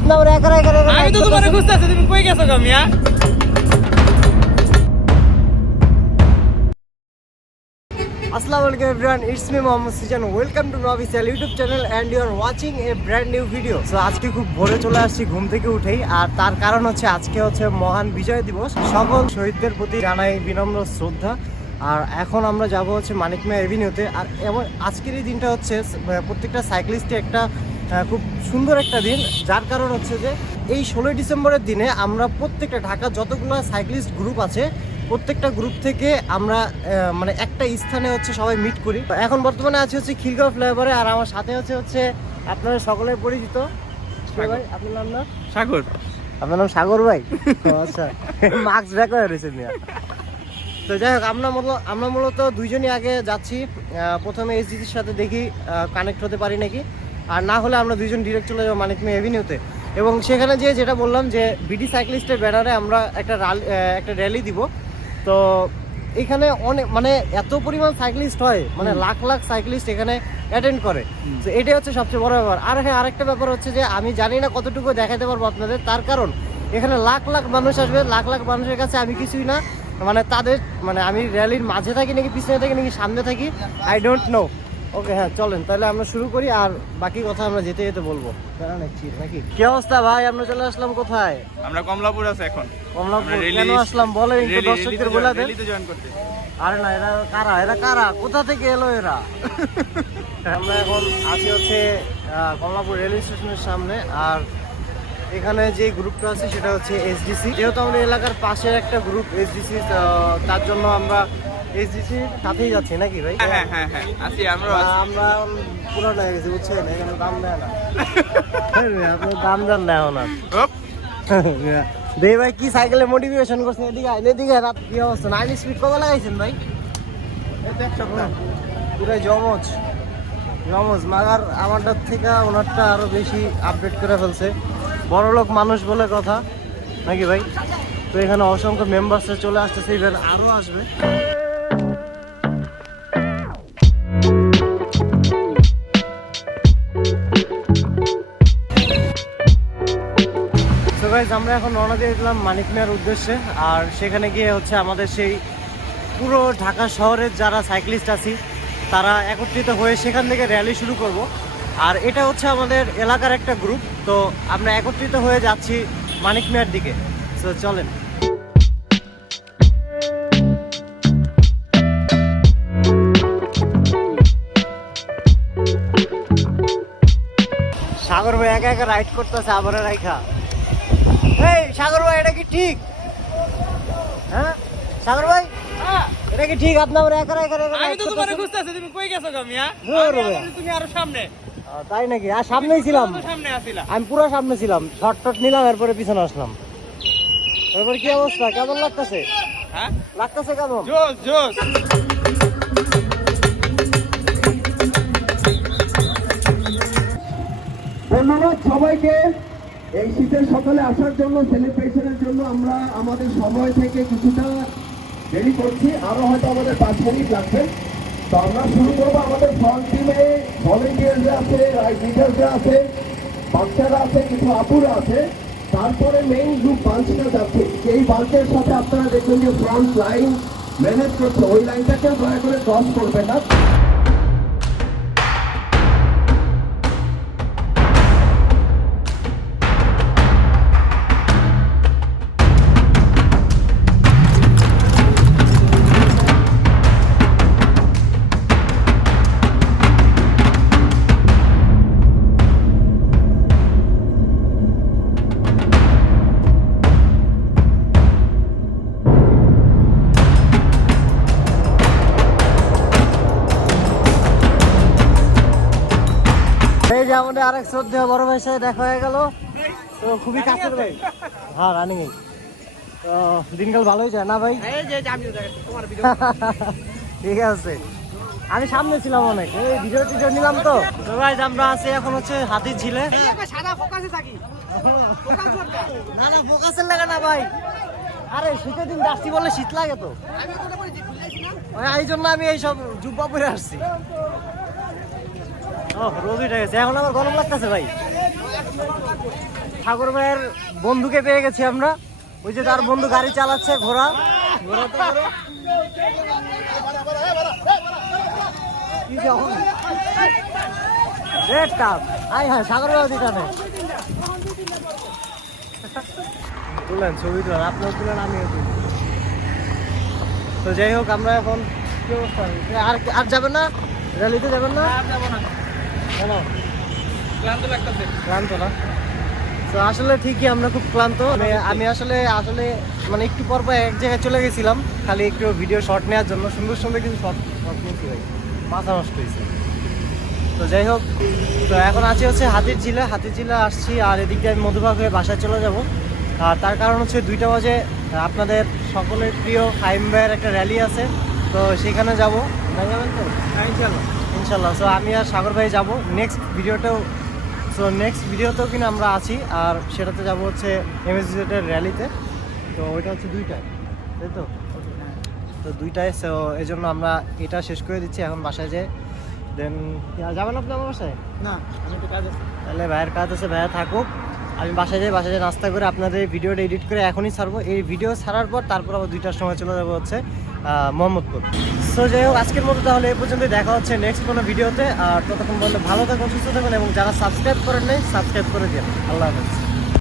আপনি আমার একা একা আমি তো তোমারে খুঁজতেছি, তুমি কই গেছো গো মিয়া? Assalamu alaikum everyone, it's me Mohammad Sijan. Welcome to my official YouTube channel and you are watching a brand new video. So আজকে খুব ভোরে চলে আসছি ঘুম থেকে উঠেই, আর তার কারণ হচ্ছে আজকে হচ্ছে মহান বিজয় দিবস। সকল শহীদদের প্রতি জানাই বিনম্র শ্রদ্ধা। আর এখন আমরা যাব হচ্ছে মানিক মিয়া এভিনিউতে। আর এমন আজকের এই দিনটা হচ্ছে প্রত্যেকটা সাইক্লিস্টে একটা খুব সুন্দর একটা দিন, যার কারণ হচ্ছে যে এই 16 ডিসেম্বরের দিনে আমরা প্রত্যেকটা ঢাকা যতগুলো সাইক্লিস্ট গ্রুপ আছে প্রত্যেকটা গ্রুপ থেকে আমরা মানে একটা স্থানে হচ্ছে সবাই মিট করি। এখন বর্তমানে আছে হচ্ছে খিলগাঁও ফ্লাইওভারে, আর আমার সাথে হচ্ছে আপনারা সকলের পরিচিত ভাই, আপনার নাম না? সাগর। আপনার নাম সাগর ভাই? আচ্ছা, মাস্ক ব্যাক হয়ে রয়েছে মিয়া। তো যাই হোক, আমরা মূলত দুইজনই আগে যাচ্ছি। প্রথমে এসডিসির সাথে দেখি কানেক্ট হতে পারি নাকি, আর না হলে আমরা দুইজন ডিরেক্ট চলে যাবো মানিক মিয়া এভিনিউতে। এবং সেখানে যে যেটা বললাম যে বিডি সাইক্লিস্টের ব্যানারে আমরা একটা র্যালি দিব। তো এখানে অনেক মানে এত পরিমাণ সাইক্লিস্ট হয়, মানে লাখ লাখ সাইক্লিস্ট এখানে অ্যাটেন্ড করে। তো এটাই হচ্ছে সবচেয়ে বড় ব্যাপার। আর হ্যাঁ, আরেকটা ব্যাপার হচ্ছে যে আমি জানি না কতটুকু দেখাতে পারবো আপনাদের, তার কারণ এখানে লাখ লাখ মানুষ আসবে। লাখ লাখ মানুষের কাছে আমি কিছুই না, মানে তাদের মানে আমি র্যালির মাঝে থাকি নাকি পিছনে থাকি নাকি সামনে থাকি, আই ডোন্ট নো। ওকে হ্যাঁ, চলেন তাহলে আমরা শুরু করি, আর বাকি কথা আমরা যেতে যেতে বলবো। নাকি কি অবস্থা ভাই? আমরা চলে আসলাম কোথায়? আমরা কমলাপুর আছে এখন। কমলাপুর কেন আসলাম বলেন একটু দর্শকদের বলে দেন। র্যালিতে জয়েন করতে। আরে না, এরা কারা কোথা থেকে এলো এরা? আমরা এখন আছি হচ্ছে কমলাপুর রেল স্টেশনের সামনে, আর এখানে যে গ্রুপটা আছে সেটা হচ্ছে এসডিসি। যেহেতু আমাদের এলাকার পাশের একটা গ্রুপ এসডিসি, তার জন্য আমরা এসডিসির সাথেই যাচ্ছি নাকি ভাই? হ্যাঁ হ্যাঁ হ্যাঁ আছি আমরা পুরানো হয়ে গেছি বুঝছেন, এখানে দাম দেয় না। আপনার দাম দেন না এখন আর। দেই ভাই কি সাইকেলে মোটিভেশন করছেন? এদিকে রাত কি অবস্থা? 9 স্পিড কবে লাগাইছেন ভাই? পুরো জমজ মাগার আমারটার থেকে ওনারটা আরো বেশি আপডেট করে ফেলছে। বড়লোক মানুষ বলে কথা নাকি ভাই? তো এখানে অসংখ্য মেম্বার্স চলে আসতেছে, ইভেন আরো আসবে। আমরা এখন রওনা দিয়েছিলাম মানিক মিয়ার উদ্দেশ্যে, আর সেখানে গিয়ে হচ্ছে আমাদের সেই পুরো ঢাকা শহরের যারা সাইক্লিস্ট আছি তারা একত্রিত হয়ে সেখান থেকে র্যালি শুরু করব। আর এটা হচ্ছে আমাদের এলাকার একটা গ্রুপ, তো আমরা একত্রিত হয়ে যাচ্ছি মানিক মিয়ার দিকে। তো চলেন। সাগর ভাই একা একা রাইড করতেছে আবার রাইখা। এই সাগর ভাই, এটা কি ঠিক? হ্যাঁ সাগর ভাই, এটা কি ঠিক? আপনি আমার একা একা আমি তো তোমারে খুঁজতেছি, তুমি কই গেছো গো মিয়া? তুমি আরো সামনে। তাই নাকি? আর সামনেই ছিলাম, সামনে আছিলা। আমি পুরো সামনে ছিলাম, শর্টকাট নিলাম, এরপরে পিছনে আসলাম। এরপর কি অবস্থা? কেমন লাগতেছে? হ্যাঁ লাগতেছে কেমন? জোস জোস। ধন্যবাদ সবাইকে এই শীতের সকালে আসার জন্য, সেলিব্রেশনের জন্য। আমরা আমাদের সময় থেকে কিছুটা দেরি করছি, আরো হয়তো আমাদের 5 মিনিট লাগবে। তো আমরা শুরু করবো। আমাদের ফ্রন্ট টিমে ভলেন্টিয়াররা আছে, লিডাররা আছে, বাচ্চারা আছে, কিছু আপুরা আছে। তারপরে মেইন গ্রুপ বাঞ্চটা যাচ্ছে। এই বাঞ্চের সাথে আপনারা দেখবেন যে ফ্রন্ট লাইন ম্যানেজ করছে, ওই লাইনটাকেও দয়া করে ক্রস করবে না। এই যে আমাদের আরেক শ্রদ্ধেয় বড় ভাইয়ের সাথে দেখা হয়ে গেল, তো খুবই কাছের ভাই। হ্যাঁ রানিং। তো দিনকাল ভালোই যায় না ভাই? ঠিক আছে, আমি সামনে ছিলাম অনেক, এই ভিডিও টিডিও নিলাম। তো গাইস আমরা আছি এখন হচ্ছে হাতির ঝিলে। না না ফোকাসের লাগে না ভাই, আরে শীতের দিন যাচ্ছি বলে শীত লাগে তো, এই জন্য আমি এইসব জুব্বা পরে আসছি। রোদ উঠে গেছে, এখন আমার গরম লাগতেছে ভাই। সাগর ভাইয়ের বন্ধুকে পেয়ে গেছি আমরা। ওই যে তার বন্ধু গাড়ি চালাচ্ছে, ঘোড়া ঘোড়াতে করে। কি যে হবে? রেড কাপ, আয় হ্যাঁ সাগর ভাই দিটা নেই। তুলেন ছবি তুলেন, আপনিও তুলেন আমিও তুলি। তো যাই হোক, আমরা এখন কি অবস্থা? আর আর যাবেন না র্যালিতে? যাবেন না? আর যাবো না, কেন? ক্লান্ত লাগতেছে। ক্লান্ত না? তো আসলে ঠিকই আমরা খুব ক্লান্ত। আমি আসলে আসলে মানে একটু পর পর এক জায়গায় চলে গেছিলাম খালি একটু ভিডিও শর্ট নেওয়ার জন্য। সুন্দর সুন্দর কিছু শর্ট নিয়েছি ভাই, মাথা নষ্ট হয়েছে। তো যাই হোক, তো এখন আছি হচ্ছে হাতিরঝিলে। হাতিরঝিলে আসছি, আর এদিকে আমি মধুবাগ হয়ে বাসায় চলে যাব। আর তার কারণ হচ্ছে 2টা বাজে আপনাদের সকলের প্রিয় ফাইম ভাইয়ের একটা র্যালি আছে, তো সেখানে যাব। যাবেন তো? ইনশাআল্লাহ। ইনশাল্লাহ। সো আমি আর সাগর ভাই যাব নেক্সট ভিডিওতেও। সো নেক্সট ভিডিওতেও কিন্তু আমরা আছি, আর সেটাতে যাব হচ্ছে এমএসজেডের র্যালিতে। তো ওইটা হচ্ছে 2টায়, তাই তো? তো 2টায়। সো এই জন্য আমরা এটা শেষ করে দিচ্ছি এখন বাসায় যেয়ে। দেন যাবেন আপনি আমার বাসায়? না, আমি তো কাজ আছে। তাহলে ভাইয়ের কাজ আছে, ভাইয়া থাকুক। আমি বাসায় যাই, বাসায় যাই নাস্তা করে আপনাদের এই ভিডিওটা এডিট করে এখনই ছাড়বো। এই ভিডিও ছাড়ার পর তারপর আবার 2টার সময় চলে যাবো হচ্ছে মোহাম্মদপুর। সো যাই হোক, আজকের মতো তাহলে এই পর্যন্ত। দেখা হচ্ছে নেক্সট কোনো ভিডিওতে। আর ততক্ষণ বললে ভালো থাকুন, সুস্থ থাকুন, এবং যারা সাবস্ক্রাইব করেন নাই সাবস্ক্রাইব করে দিন। আল্লাহ হাফেজ।